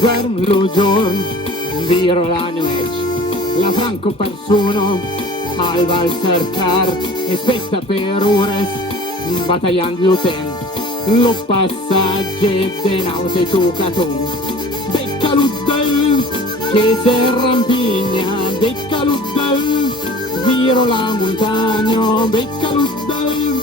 Germ lo giorno, viro la noce, la franco persuno, al val cercar, e spetta per ores, battagliando l'uten, lo passaggio de naute tu caton. Becca l'udel, che se rampigna, becca l'udel, viro la montagna, becca l'udel,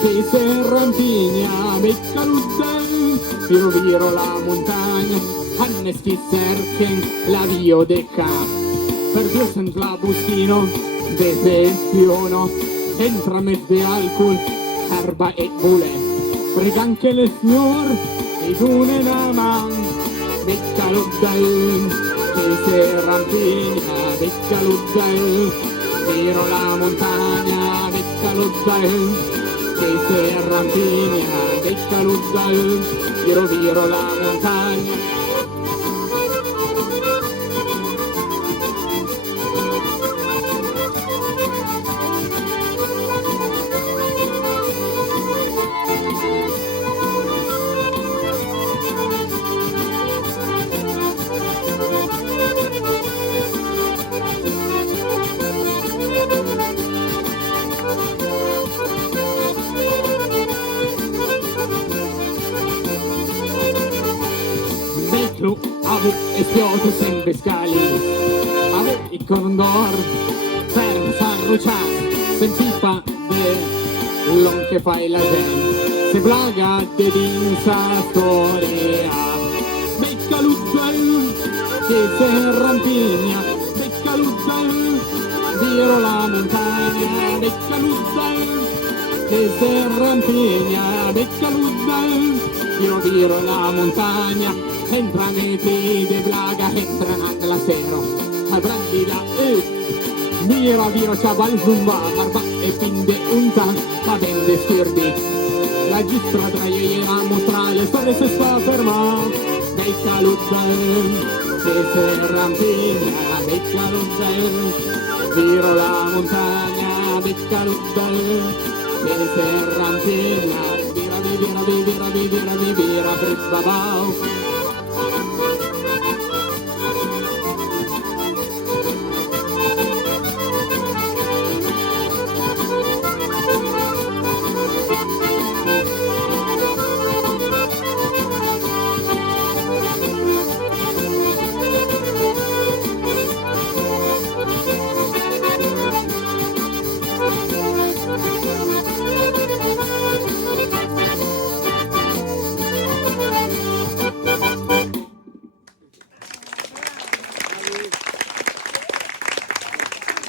che se rampigna, becca l'udel, viro la montagna. Hannes qui cerquen la vio de cap, per Dios la bustino, de spiono, entra med de alcol, erba e bule, pregan che le signor, ed une la man, becca l'udel, che se rampigna, becca l'udel, viro la montagna, becca l'udel, che se rampigna, becca l'udel, viro la montagna. Beclu, avu e spioto sempre scali, avu i condor, ferm s'arruciar, sentipa de l'on che fai la gente, se blaga de din sa storia. Becca l'udel, che se rampigna, becca l'udel, viro la montagna, becca l'udel, che se rampigna, becca l'udel, viro la montagna. Entra neti de blaga, entra nella sero, al brandi la viro chaval zumba, barba e pinde untan, ma vende stirbi. La gistra tra iera mostra le storie se sta ferma, becca l'udel, che se rampigna, becca l'udel, viro la montagna, becca l'udel, che se rampigna, vira, bribabau.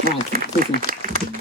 Grazie, sì, sì.